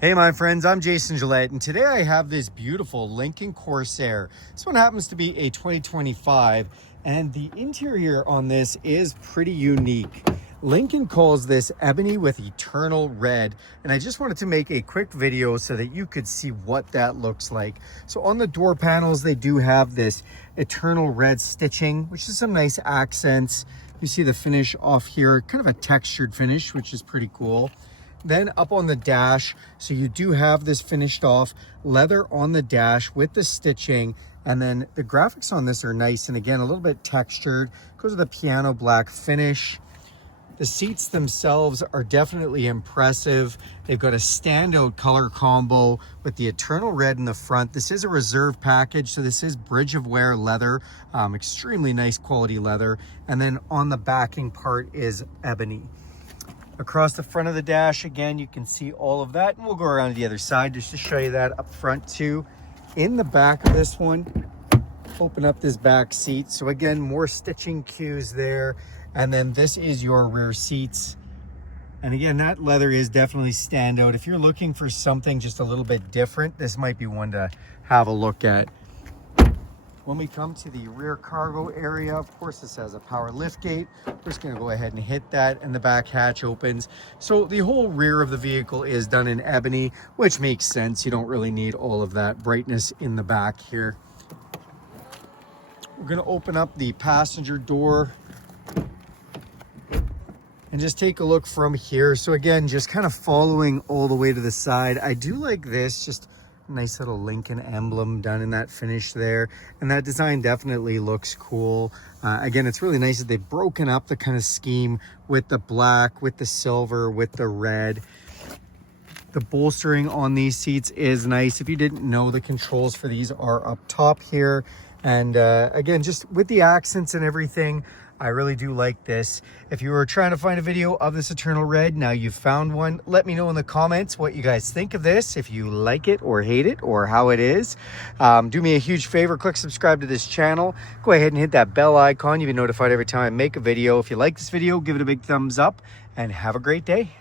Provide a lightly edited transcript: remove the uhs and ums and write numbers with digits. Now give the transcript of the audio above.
Hey my friends, I'm Jason Gillette, and today I have this beautiful Lincoln Corsair. This one happens to be a 2025, and the interior on this is pretty unique. Lincoln calls this Ebony with Eternal Red, and I just wanted to make a quick video so that you could see what that looks like. So on the door panels, they do have this Eternal Red stitching, which is some nice accents. You see the finish off here, kind of a textured finish, which is pretty cool. Then up on the dash, so you do have this finished off leather on the dash with the stitching, and then the graphics on this are nice, and again a little bit textured, goes with a piano black finish. The seats themselves are definitely impressive. They've got a standout color combo with the Eternal Red in the front. This is a reserve package, so this is Bridge of Weir leather, extremely nice quality leather, and then on the backing part is ebony. Across the front of the dash, again, you can see all of that. And we'll go around to the other side just to show you that up front too. In the back of this one, open up this back seat. So again, more stitching cues there. And then this is your rear seats. And again, that leather is definitely standout. If you're looking for something just a little bit different, this might be one to have a look at. When we come to the rear cargo area, of course, this has a power lift gate. We're just gonna go ahead and hit that, and the back hatch opens. So the whole rear of the vehicle is done in ebony, which makes sense. You don't really need all of that brightness in the back here. We're gonna open up the passenger door and just take a look from here. So again, just kind of following all the way to the side. I do like this, just nice little Lincoln emblem done in that finish there, and that design definitely looks cool. Again, it's really nice that they've broken up the kind of scheme with the black, with the silver, with the red. The bolstering on these seats is nice. If you didn't know, the controls for these are up top here, and again, just with the accents and everything, I really do like this. If you were trying to find a video of this Eternal Red, now you've found one. Let me know in the comments what you guys think of this, if you like it or hate it or how it is. Do me a huge favor, click subscribe to this channel. Go ahead and hit that bell icon. You'll be notified every time I make a video. If you like this video, give it a big thumbs up and have a great day.